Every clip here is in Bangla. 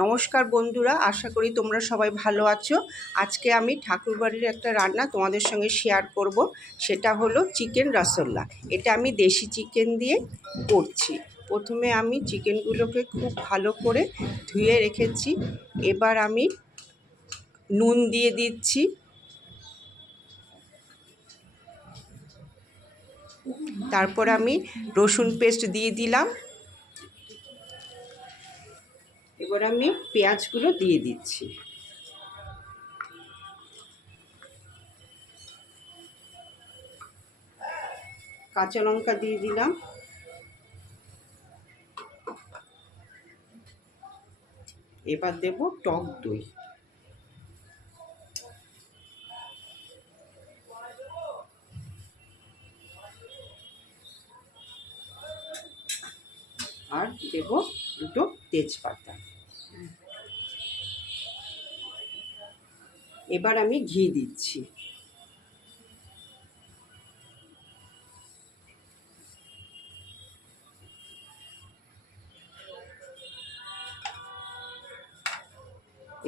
নমস্কার বন্ধুরা, আশা করি তোমরা সবাই ভালো আছো। আজকে আমি ঠাকুরবাড়ির একটা রান্না তোমাদের সঙ্গে শেয়ার করব। সেটা হলো চিকেন রসগোল্লা। এটা আমি দেশি চিকেন দিয়ে করছি। প্রথমে আমি চিকেনগুলোকে খুব ভালো করে ধুয়ে রেখেছি। এবার আমি নুন দিয়ে দিচ্ছি, তারপর আমি রসুন পেস্ট দিয়ে দিলাম। এবার আমি পেঁয়াজগুলো দিয়ে দিচ্ছি। কাঁচা লঙ্কা দিয়ে দিলাম। এবার দেব টক দই। আর দেব দুটো তেজপাতা। এবার আমি ঘি দিচ্ছি।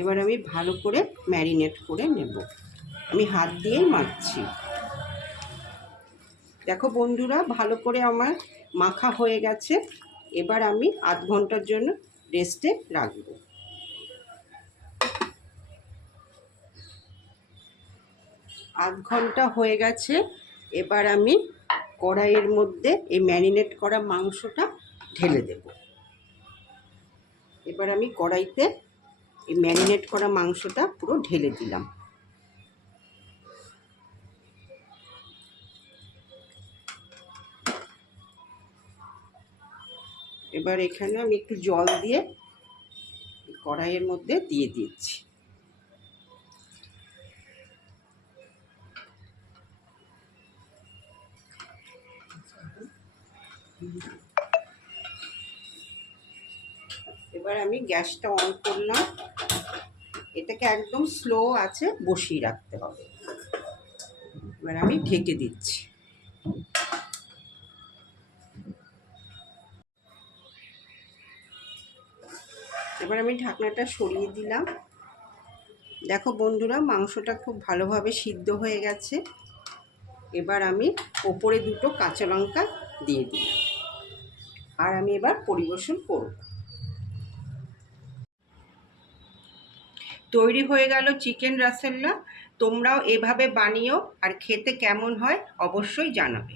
এবার আমি ভালো করে ম্যারিনেট করে নেব। আমি হাত দিয়েই মাখছি। দেখো বন্ধুরা, ভালো করে আমার মাখা হয়ে গেছে। এবার আমি আধ ঘন্টার জন্য রেস্টে রাখব। আধ ঘন্টা হয়ে গেছে। এবার আমি কড়াইয়ের মধ্যে এই ম্যারিনেট করা মাংসটা ঢেলে দেব। এবার আমি কড়াইতে এই ম্যারিনেট করা মাংসটা পুরো ঢেলে দিলাম। এবার এখানে আমি একটু জল দিয়ে কড়াইয়ের মধ্যে দিয়ে দিচ্ছি। এবার আমি গ্যাসটা অন করলাম। এটাকে একদম স্লো আছে বসিয়ে রাখতে হবে। এবার আমি ঢেকে দিচ্ছি। এবার আমি ঢাকনাটা সরিয়ে দিলাম। দেখো বন্ধুরা, মাংসটা খুব ভালোভাবে সিদ্ধ হয়ে গেছে। এবার আমি ওপরে দুটো কাঁচা লঙ্কা দিয়ে দিলাম। আর আমি এবার পরিবেশন করব। তৈরি হয়ে গেল চিকেন রসগোল্লা। তোমরাও এভাবে বানিও, আর খেতে কেমন হয় অবশ্যই জানাবে।